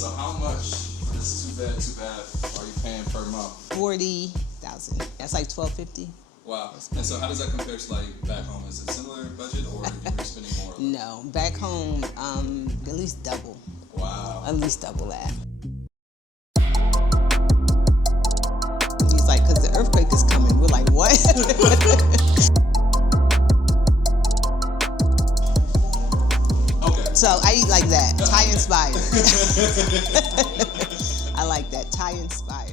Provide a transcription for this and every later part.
So how much for this two bath are you paying per month? 40,000. That's like $1,250. Wow. And so how does that compare to like back home? Is it similar budget or you're spending more? No, back home, at least double. Wow. At least double that. He's like, because the earthquake is coming. We're like, what? Okay. So I eat like that, Thai inspired. I like that, Thai inspired.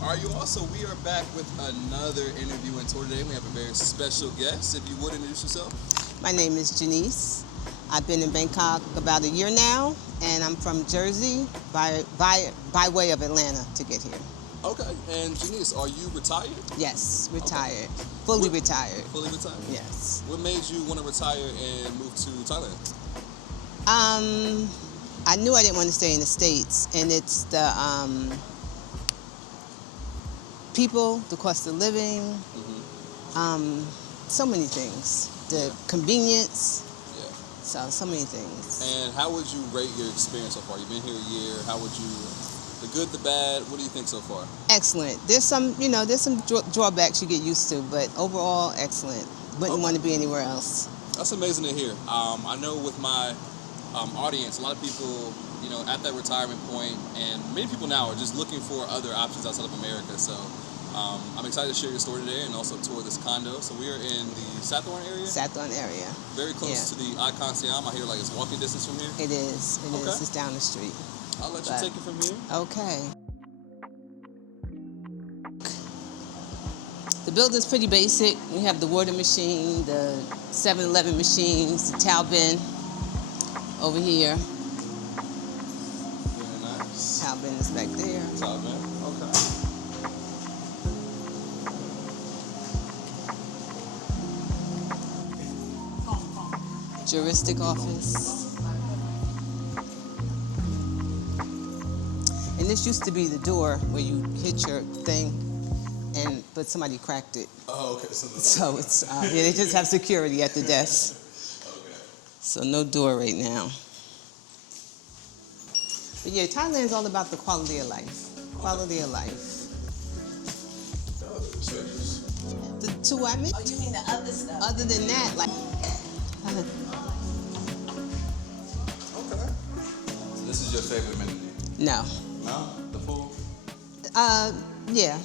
All right, you all, so we are back with another interview and tour today. We have a very special guest. If you would introduce yourself. My name is Janice. I've been in Bangkok about a year now, and I'm from Jersey by way of Atlanta to get here. Okay, and Janice, are you retired? Yes, retired. Okay. Fully retired. Fully retired? Yes. What made you want to retire and move to Thailand? I knew I didn't want to stay in the States, and it's the people, the cost of living, so many things. The convenience. Yeah. So many things. And how would you rate your experience so far? You've been here a year. How would you, the good, the bad, what do you think so far? Excellent. There's some drawbacks you get used to, but overall, excellent. Wouldn't want to be anywhere else. That's amazing to hear. I know with my audience, a lot of people, at that retirement point, and many people now are just looking for other options outside of America. So I'm excited to share your story today and also tour this condo. So we are in the Sathorn area? Sathorn area. Very close to the Icon Siam. I hear like it's walking distance from here? It is. It is. It's down the street. I'll let you take it from here. Okay. The building's pretty basic. We have the water machine, the 7-Eleven machines, the towel bin over here. Very nice. Towel bin is back there. Towel bin, okay. Juristic office. And this used to be the door where you hit your thing, but somebody cracked it. Oh, okay. So it's they just have security at the desk. Okay. So no door right now. But yeah, Thailand's all about the quality of life. Quality of life. To what I mean? Oh, you mean the other stuff? Other than that, like. Okay. So this is your favorite amenity? No. No? The pool? Yeah.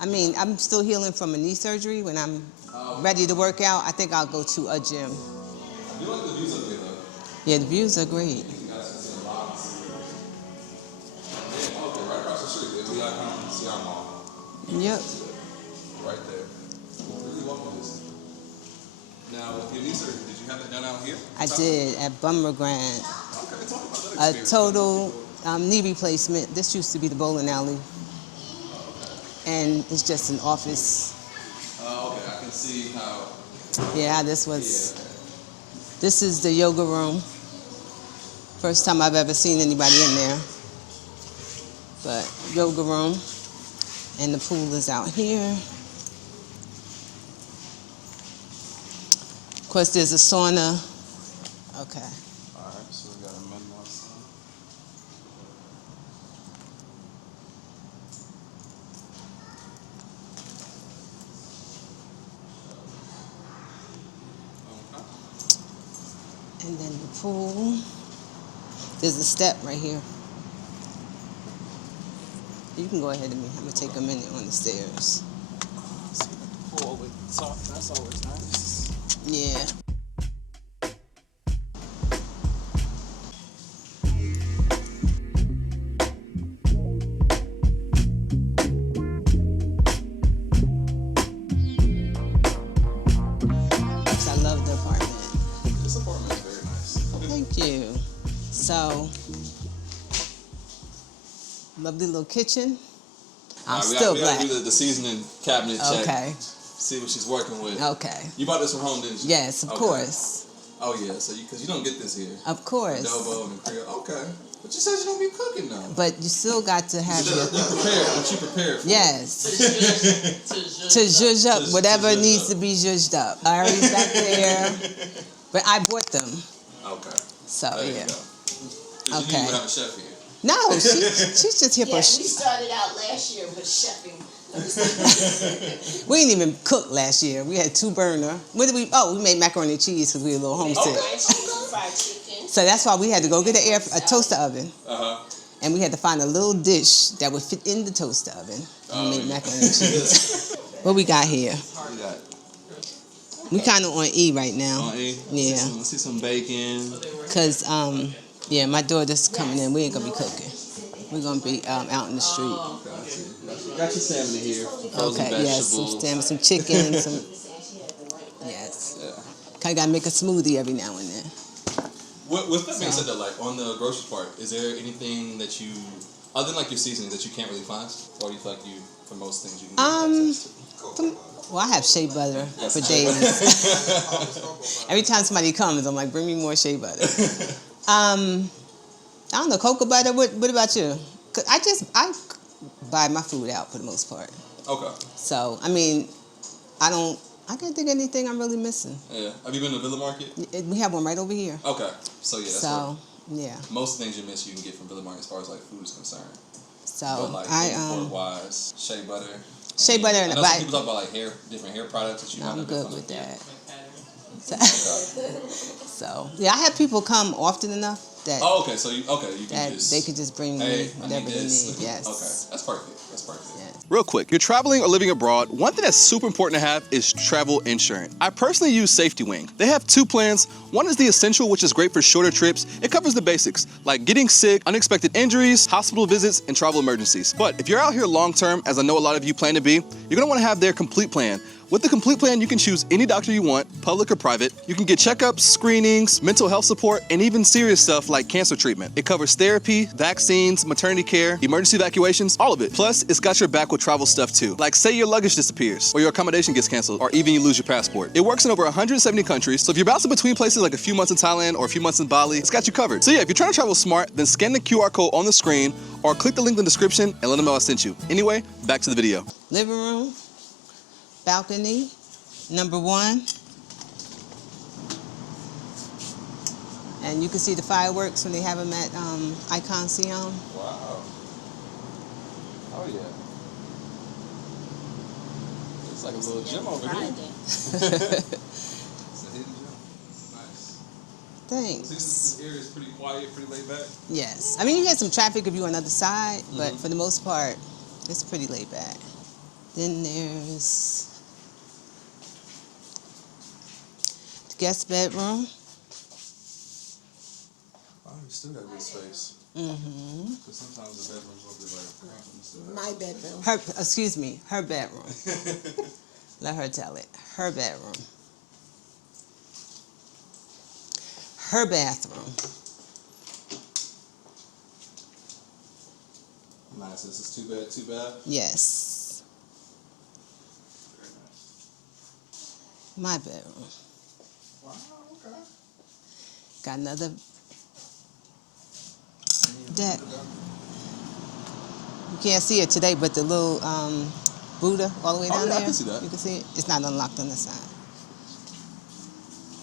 I mean, I'm still healing from a knee surgery. When I'm ready to work out, I think I'll go to a gym. I do like the views up here, though. Yeah, the views are great. You guys can see a lot. And then, okay, right across the street, the Icon Siam Mall. Yep. Right there. Really walking distance. Now, with your knee surgery, did you have that done out here? I did at Bummer Grant. Okay, talk about that A experience. total knee replacement. This used to be the bowling alley. And it's just an office. Okay, I can see how. Yeah, this was. Yeah. This is the yoga room. First time I've ever seen anybody in there. But yoga room. And the pool is out here. Of course, there's a sauna. Okay. All right, so we got a menu outside. And then the pool. There's a step right here. You can go ahead of me. I'm going to take a minute on the stairs. Pool over the top, that's always nice. Yeah. I love the apartment. This apartment is very nice. Thank you. So, lovely little kitchen. I'm still we black. gotta do the seasoning cabinet check. Okay. See what she's working with. Okay. You bought this from home, didn't you? Yes, of course. Oh yeah, so because you don't get this here. Of course. Adobo and Creole. Okay. But you said you don't be cooking though. But you still got to have You prepared. What you prepared for? Yes. To zhuzh up whatever needs to be zhuzhed up. Ari's back there. But I bought them. Okay. So, There yeah. you go. Because you Okay. knew you would have a chef here. No, she's just here for... Yes, we started out last year with chefing. We didn't even cook last year. We had 2 burner. What did we? Oh, we made macaroni and cheese because we were a little homesick. Fried chicken. So that's why we had to go get a toaster oven. Uh-huh. And we had to find a little dish that would fit in the toaster oven. And make macaroni and cheese. What we got here? We kind of on E right now. On E? Yeah. Let's see some bacon. Because, yeah, my daughter's coming in. We ain't going to be cooking. We're going to be out in the street. Got your salmon in here. Frozen Okay, yes, some vegetables. salmon, some chicken, some... Yes. Yeah. Kind of got to make a smoothie every now and then. With that being said, though, like on the grocery part, is there anything that you, other than like your seasoning, that you can't really find, or do you feel like you, for most things, you can get access to? Well, I have shea butter for days. Every time somebody comes, I'm like, bring me more shea butter. I don't know, cocoa butter. What about you? 'Cause I buy my food out for the most part. Okay. So I mean, I can't think of anything I'm really missing. Yeah. Have you been to Villa Market? We have one right over here. Okay. So yeah. That's yeah. Most things you miss, you can get from Villa Market as far as like food is concerned. So but like import wise, shea butter. Shea butter and I know some people talk about like different hair products that you. I'm good with that. Okay. So yeah, I have people come often enough that. Oh, okay. So you can just. They could just bring me whatever they need. Yes. Okay, that's perfect. That's perfect. Yes. Real quick, you're traveling or living abroad, one thing that's super important to have is travel insurance. I personally use Safety Wing. They have 2 plans. One is the Essential, which is great for shorter trips. It covers the basics, like getting sick, unexpected injuries, hospital visits, and travel emergencies. But if you're out here long term, as I know a lot of you plan to be, you're gonna wanna have their Complete Plan. With the Complete Plan, you can choose any doctor you want, public or private. You can get checkups, screenings, mental health support, and even serious stuff like cancer treatment. It covers therapy, vaccines, maternity care, emergency evacuations, all of it. Plus, it's got your back with travel stuff too. Like say your luggage disappears, or your accommodation gets canceled, or even you lose your passport. It works in over 170 countries, so if you're bouncing between places like a few months in Thailand or a few months in Bali, it's got you covered. So yeah, if you're trying to travel smart, then scan the QR code on the screen, or click the link in the description and let them know I sent you. Anyway, back to the video. Living room, balcony, number 1. And you can see the fireworks when they have them at Icon Sion. Wow. Oh yeah. It's like a little gym over here. It's a hidden gym. Nice. Thanks. This area is pretty quiet, pretty laid back. Yes. I mean, you get some traffic if you're on the other side, but for the most part, it's pretty laid back. Then there's the guest bedroom. Oh, you still got good space. Mm-hmm. Because sometimes the bedrooms will be like cramped and stuff. My bedroom. Her bedroom. Let her tell it. Her bedroom. Her bathroom. Nice. This is 2 bed, 2 bath. Yes. Very nice. My bedroom. Wow. Okay. Got another deck. You can't see it today, but the little Buddha all the way down yeah, there. I can see that. You can see it. It's not unlocked on the side.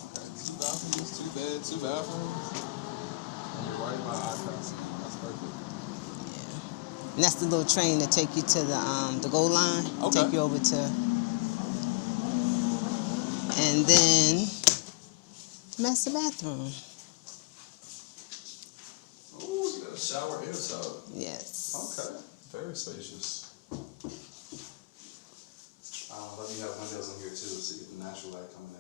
Okay. 2 bathrooms, 2 beds, 2 bathrooms. And you're right by Icon. That's perfect. Yeah. And that's the little train that take you to the gold line. Okay. Take you over to. And then the master bathroom. Ooh, you got a shower and a tub. Yes. Okay. Very spacious. Let me have windows in here too, so you get the natural light coming in.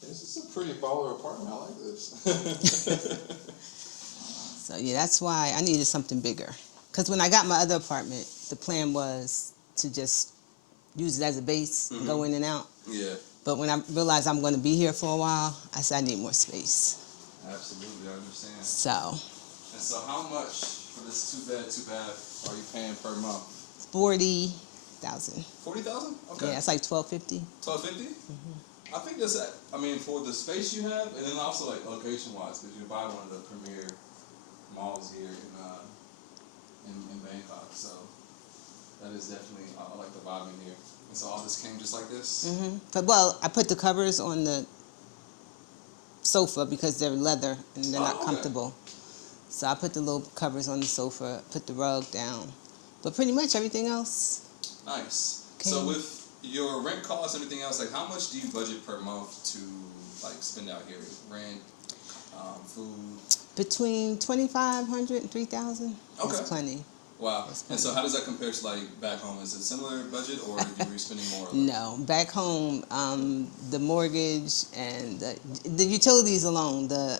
This is a pretty baller apartment. I like this. So yeah, that's why I needed something bigger. Because when I got my other apartment, the plan was to just use it as a base, go in and out. Yeah. But when I realized I'm going to be here for a while, I said I need more space. Absolutely, I understand. So. And so, how much for this 2 bed, 2 bath are you paying per month? 40,000. 40,000? Okay. Yeah, it's like $12.50. $12.50? I think that's, I mean, for the space you have, and then also like location-wise, because you buy one of the premier malls here in Bangkok, so that is definitely, I like the vibe in here. And So all this came just like this? But, well, I put the covers on the sofa because they're leather and they're not comfortable. So I put the little covers on the sofa, put the rug down. But pretty much everything else. Nice. So with your rent costs and everything else, like how much do you budget per month to like spend out here? Rent, food? Between $2,500 and $3,000. Okay. That's plenty. Wow. And so how does that compare to like back home? Is it similar budget or are you spending more? No. Back home, the mortgage and the utilities alone, the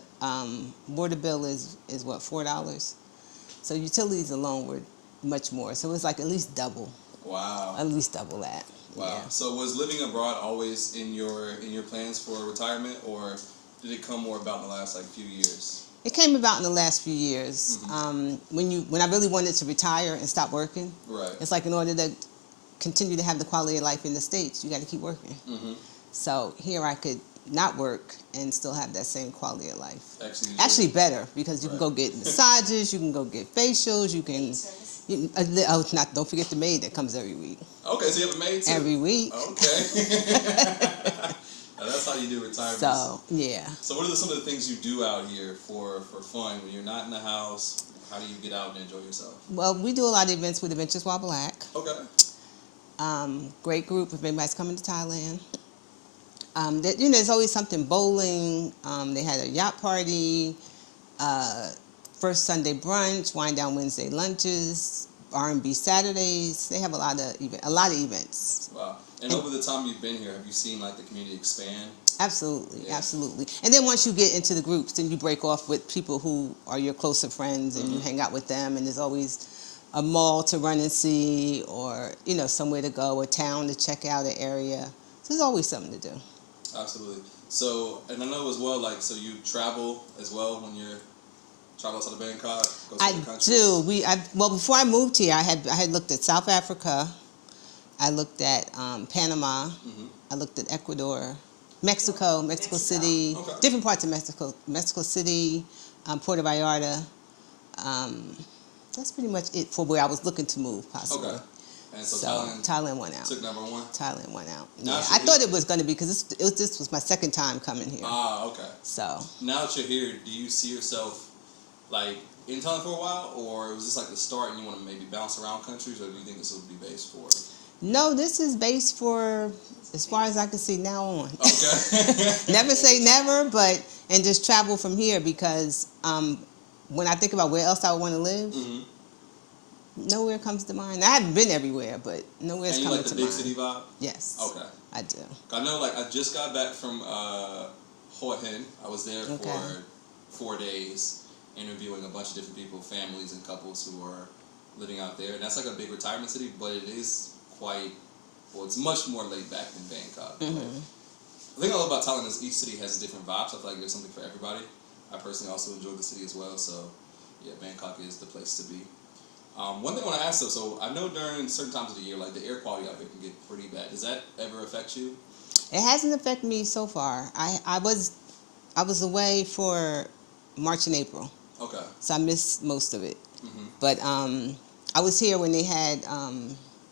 water bill is what, $4? So utilities alone were much more. So it's like at least double. Wow. At least double that. Wow. Yeah. So was living abroad always in your plans for retirement, or did it come more about in the last like few years? It came about in the last few years. When I really wanted to retire and stop working, right. It's like in order to continue to have the quality of life in the States, you got to keep working. So here I could not work and still have that same quality of life. Actually better, because you can go get massages, you can go get facials, you can. Don't forget the maid that comes every week. Okay, so you have a maid too? Every week. Okay. That's how you do retirement. So, yeah. So what are some of the things you do out here for fun when you're not in the house? How do you get out and enjoy yourself? Well, we do a lot of events with Adventures While Black. Okay. Great group if anybody's coming to Thailand. There's always something, bowling. They had a yacht party, first Sunday brunch, wind down Wednesday lunches, R&B Saturdays. They have a lot of events. Wow. And over the time you've been here, have you seen like the community expand? Absolutely, absolutely. And then once you get into the groups, then you break off with people who are your closer friends, and you hang out with them. And there's always a mall to run and see, or somewhere to go, a town to check out, an area. So there's always something to do. Absolutely. So, and I know as well, like, so you travel as well when you're travel outside of Bangkok. I do. Well, before I moved here, I had looked at South Africa. I looked at Panama. I looked at Ecuador, Mexico City, different parts of Mexico City, Puerto Vallarta. That's pretty much it for where I was looking to move, possibly. Okay. And so Thailand went out. Took number one? Thailand went out. Yeah. I thought it was going to be, because this was my second time coming here. Ah, okay. So. Now that you're here, do you see yourself, like, in Thailand for a while? Or was this like the start and you want to maybe bounce around countries? Or do you think this would be based for? No, this is based for, as far as I can see, now on. Okay. Never say never, and just travel from here, because when I think about where else I would want to live, nowhere comes to mind. I haven't been everywhere, but nowhere's coming to mind. And you like the big city vibe? Yes. Okay. I do. I know, like, I just got back from Hua Hin. I was there for 4 days, interviewing a bunch of different people, families and couples who are living out there. And that's like a big retirement city, but it is it's much more laid back than Bangkok. The thing I love about Thailand is each city has different vibes. I feel like there's something for everybody. I personally also enjoy the city as well, so yeah, Bangkok is the place to be. One thing I want to ask though, so I know during certain times of the year, like the air quality out here can get pretty bad. Does that ever affect you? It hasn't affected me so far. I was away for March and April. Okay. So I missed most of it. But I was here when they had.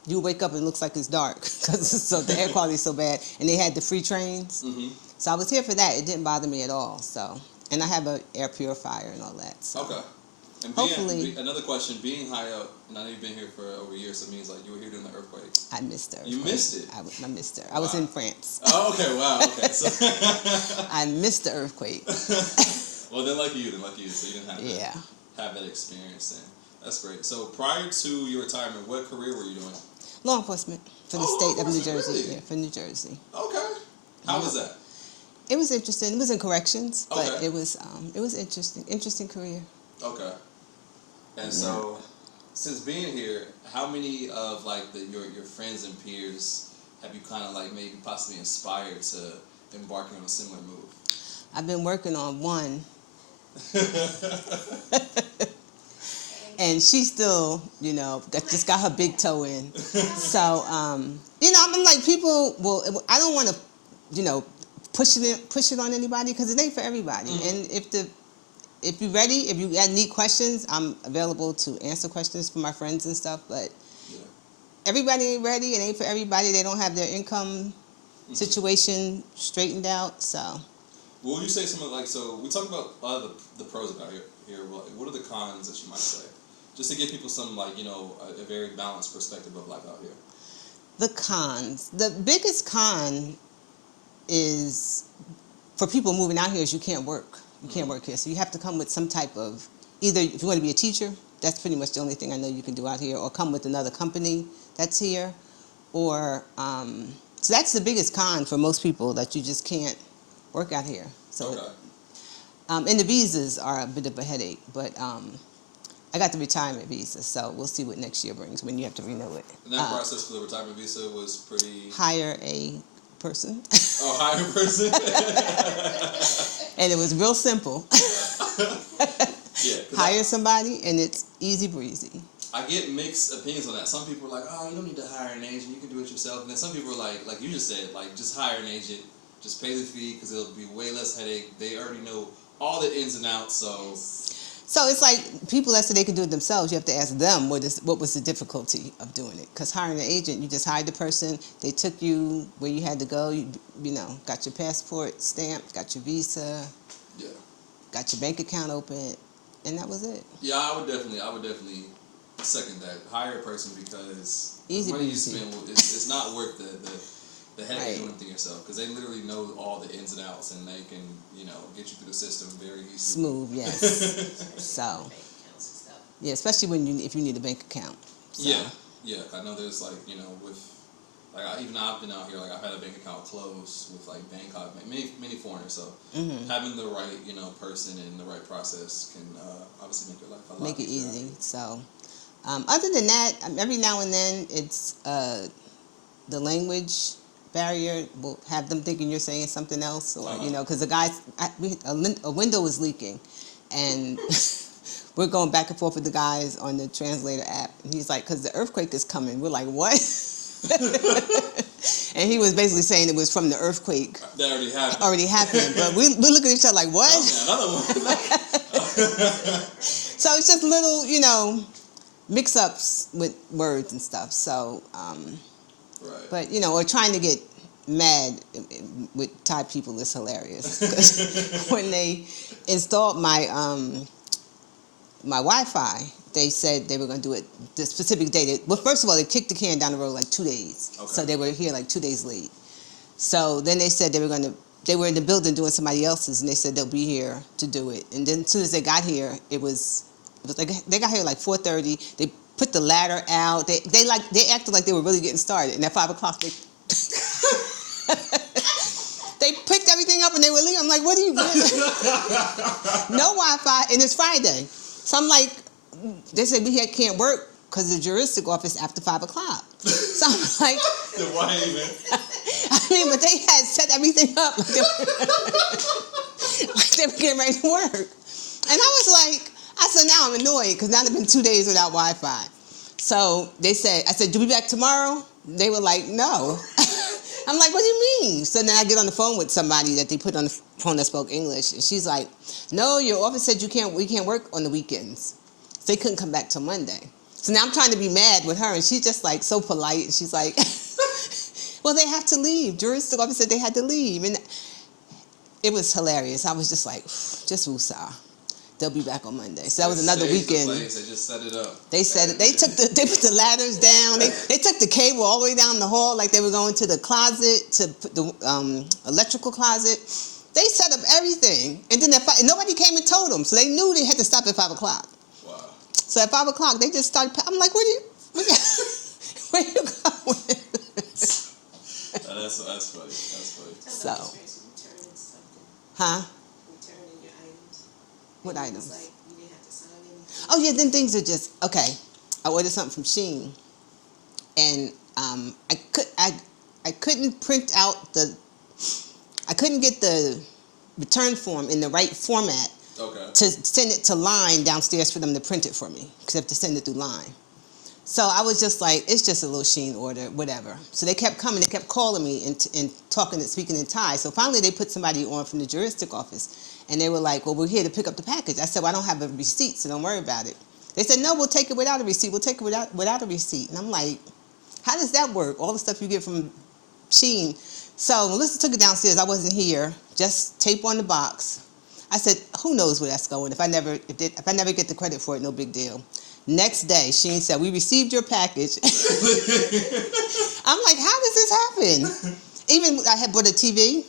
You wake up and it looks like it's dark because so the air quality is so bad, and they had the free trains. So I was here for that. It didn't bother me at all. So, and I have an air purifier and all that. So. Okay. And hopefully, another question: being high up, and I know you've been here for over a year, so it means like you were here during the earthquake. I missed the earthquake. You missed it. I missed it. I was in France. Oh, okay. Wow. Okay. So I missed the earthquake. Well, then lucky you. So you didn't have have that experience. Then that's great. So prior to your retirement, what career were you doing? Law enforcement for the state of New Jersey. Really? Yeah, for New Jersey. Okay. How was that? It was interesting. It was in corrections, but Okay. it was interesting. Interesting career. Okay. And so, since being here, how many of like your friends and peers have you kind of like maybe possibly inspired to embarking on a similar move? I've been working on one. And she still, just got her big toe in. So, I'm like, people will, I don't want to, push it on anybody, because it ain't for everybody. And if you're ready, if you got neat questions, I'm available to answer questions for my friends and stuff. But everybody ain't ready. It ain't for everybody. They don't have their income situation straightened out. So, What would you say? Some of like, so we talked about a lot of the pros about here. But what are the cons that you might say, just to give people some like a very balanced perspective of life out here? the cons. The biggest con is for people moving out here is you can't work. You can't work here, so you have to come with some type of either if you want to be a teacher. That's pretty much the only thing I know you can do out here, or come with another company that's here, or so that's the biggest con for most people, that you just can't work out here. So, Okay. And the visas are a bit of a headache, but I got the retirement visa, so we'll see what next year brings when you have to renew it. And that process for the retirement visa was pretty. Hire a person. Oh, hire a person. And it was real simple. Yeah. Hire somebody, and it's easy breezy. I get mixed opinions on that. Some people are like, oh, you don't need to hire an agent. You can do it yourself. And then some people are like you just said, like, just hire an agent. Just pay the fee because it'll be way less headache. They already know all the ins and outs, so... So it's like people that say they can do it themselves. You have to ask them what was the difficulty of doing it. Because hiring an agent, you just hired the person. They took you where you had to go. You got your passport stamped, got your visa, Yeah. got your bank account open, and that was it. Yeah, I would definitely second that. Hire a person because Easy the money you breezy. spend, it's not worth the headache Right. of doing anything yourself because they literally know all the ins and outs and they can get you through the system very easily. Smooth, yes. So, Bank accounts and stuff. yeah, especially if you need a bank account. So. Yeah. I know there's like with like even I've been out here, like I've had a bank account closed with like Bangkok, many foreigners. So having the right person and the right process can obviously make your life a lot Make it easier. easy. So, other than that, every now and then it's the language barrier will have them thinking you're saying something else, or because the guys, a window was leaking, and we're going back and forth with the guys on the translator app, and he's like, because the earthquake is coming. We're like, what? And he was basically saying it was from the earthquake. That already happened. Already happened, but we look at each other like, what? Okay, another one. So it's just little, mix-ups with words and stuff. So, Right. but or trying to get mad with Thai people is hilarious. 'Cause when they installed my my Wi-Fi, they said they were going to do it the specific day. Well, first of all, they kicked the can down the road like 2 days. Okay. So they were here like 2 days late. So then they said they were in the building doing somebody else's, and they said they'll be here to do it. And then as soon as they got here, it was like they got here like 4:30. They put the ladder out. They acted like they were really getting started. And at 5 o'clock, they they picked everything up and they were leaving. I'm like, what are you doing? No Wi-Fi, and it's Friday. So I'm like, they said we can't work because the juristic office after 5 o'clock. So I'm like, Why even? but they had set everything up like they were getting ready to work. And I was like, now I'm annoyed because now it's been 2 days without Wi-Fi. So I said, do we be back tomorrow? They were like, no. I'm like, what do you mean? So then I get on the phone with somebody that they put on the phone that spoke English, and she's like, no, your office said we can't work on the weekends. So they couldn't come back till Monday. So now I'm trying to be mad with her, and she's just like so polite. She's like, well, they have to leave. Juristic office said they had to leave. And it was hilarious. I was just like, just woosah. They'll be back on Monday. So that was another weekend. They just set it up. They said it. They put the ladders down. They took the cable all the way down the hall, like they were going to the closet, to put the electrical closet. They set up everything, and then nobody came and told them, so they knew they had to stop at 5 o'clock. Wow. So at 5 o'clock, they just started. I'm like, where you going? That's funny. That's funny. So. Returning something. Huh? Returning your items. What It was items? like you didn't have to sign anything. Oh yeah, then things are just okay. I ordered something from Shein, and I couldn't print out I couldn't get the return form in the right format Okay. to send it to Line downstairs for them to print it for me, because I have to send it through Line. So I was just like, it's just a little Shein order, whatever. So they kept coming, they kept calling me and speaking in Thai. So finally they put somebody on from the juristic office. And they were like, well, we're here to pick up the package. I said, well, I don't have a receipt, so don't worry about it. They said, no, we'll take it without a receipt. We'll take it without a receipt. And I'm like, How does that work? All the stuff you get from Shein. So Melissa took it downstairs. I wasn't here. Just tape on the box. I said, who knows where that's going? If I never get the credit for it, no big deal. Next day, Shein said, we received your package. I'm like, how does this happen? Even I had bought a TV,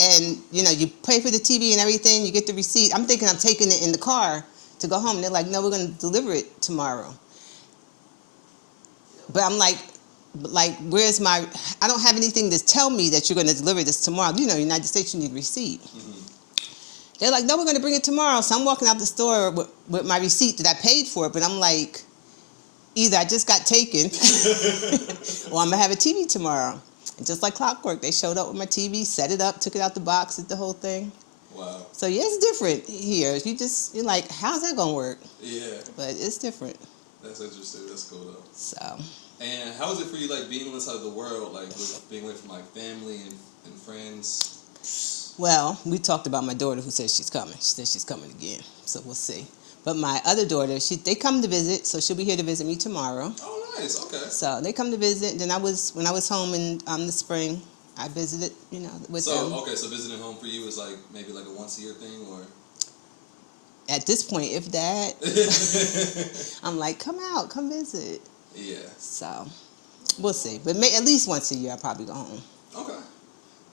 and you pay for the TV and everything, you get the receipt. I'm thinking I'm taking it in the car to go home. And they're like, no, we're going to deliver it tomorrow. But I'm like, where's my? I don't have anything to tell me that you're going to deliver this tomorrow. United States, you need a receipt. Mm-hmm. They're like, no, we're going to bring it tomorrow. So I'm walking out the store with my receipt that I paid for it, but I'm like, either I just got taken or I'm going to have a TV tomorrow. And just like clockwork, they showed up with my TV, set it up, took it out the box, did the whole thing. Wow. So yeah, it's different here. You're like, how's that going to work? Yeah. But it's different. That's interesting. That's cool though. So. And how is it for you, like, being on this side of the world, like, with being away from, like, family and friends? Well, we talked about my daughter who says she's coming. She says she's coming again, so we'll see. But my other daughter, they come to visit, so she'll be here to visit me tomorrow. Oh, nice. Okay. So they come to visit. Then when I was home in the spring, I visited, with them. Okay, so visiting home for you is like maybe like a once a year thing, or? At this point, if that, I'm like, come out, come visit. Yeah. So we'll see. But at least once a year, I'll probably go home. Okay.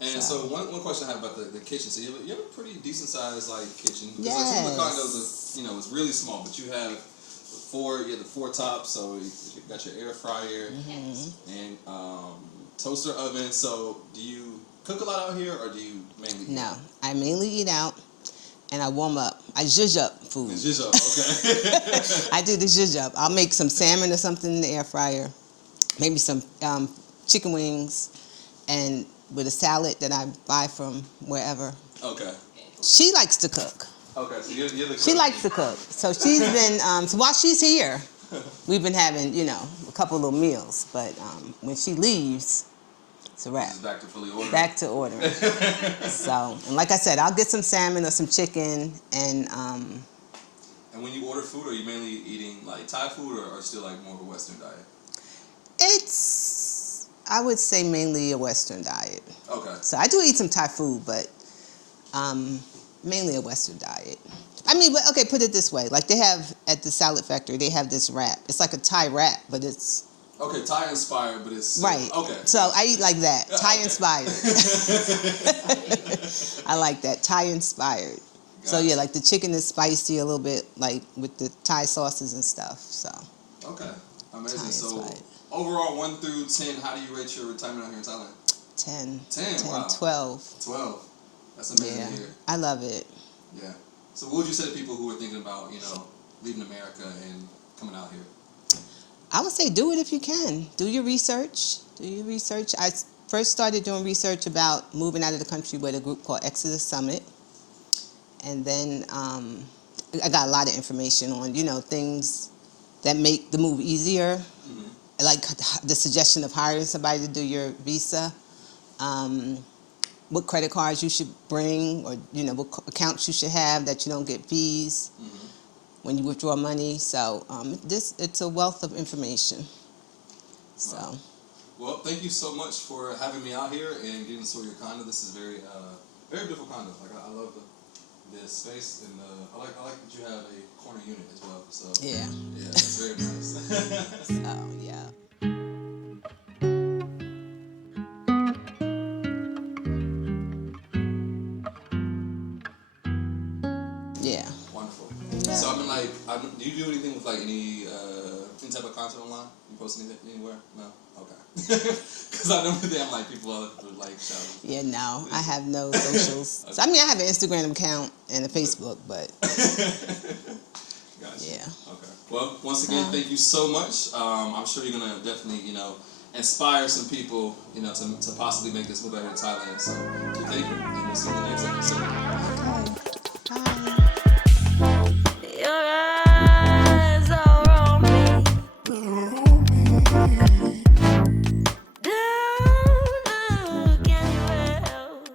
And so one question I have about the kitchen. So you have a pretty decent sized like kitchen. Yes. Like some of the condos, it's really small, but you have the four tops. So you got your air fryer and toaster oven. So do you cook a lot out here, or do you mainly eat No, out? I mainly eat out, and I warm up. I zhuzh up food. Zhuzh up, okay. I do the zhuzh up. I'll make some salmon or something in the air fryer, maybe some chicken wings, and with a salad that I buy from wherever. Okay. She likes to cook. Okay, so you're the cook. She likes to cook. So she's been, so while she's here, we've been having, a couple little meals. But when she leaves, it's a wrap. This is back to fully ordering. Back to ordering. So, and like I said, I'll get some salmon or some chicken. And when you order food, are you mainly eating like Thai food, or still like more of a Western diet? I would say mainly a Western diet. Okay. So I do eat some Thai food, but mainly a Western diet. I mean, but okay, put it this way. Like they have at the Salad Factory, they have this wrap. It's like a Thai wrap, but it's... Okay, Thai inspired, but it's... Right. Okay. So I eat like that. Thai Okay. inspired. I like that. Thai inspired. So Gotcha. yeah, like the chicken is spicy a little bit, like with the Thai sauces and stuff. So. Okay. Amazing. Thai So inspired. overall, 1 through 10, how do you rate your retirement out here in Thailand? 10. 10, wow. 12. 12. That's amazing Yeah. to hear. I love it. Yeah. So what would you say to people who are thinking about, leaving America and coming out here? I would say do it if you can. Do your research. I first started doing research about moving out of the country with a group called Exodus Summit. And then I got a lot of information on, things that make the move easier. Mm-hmm. Like the suggestion of hiring somebody to do your visa. What credit cards you should bring, or, what accounts you should have that you don't get fees. Mm-hmm. When you withdraw money. So it's a wealth of information. So. Wow. Well, thank you so much for having me out here and getting to show your condo. This is very beautiful condo. Like I love the space, and I like that you have a corner unit as well. So Yeah. Yeah, that's very nice. So yeah. Yeah. Wonderful. So I mean, do you do anything with like any type of content online? You post anything anywhere? No. Okay. Because I know I'm like people would like shout. Yeah, no, I have no socials. So, I mean, I have an Instagram account and a Facebook, but Gotcha. yeah. Okay. Well, once again, thank you so much. I'm sure you're gonna definitely, inspire some people, to possibly make this move out here to Thailand. So thank you, and we'll see you in the next episode. Okay. Bye. Your eyes are on me. Don't look anywhere else.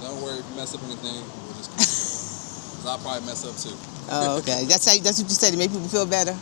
Don't worry if you mess up anything. We'll just because I'll probably mess up too. Oh, okay. That's what you said to make people feel better.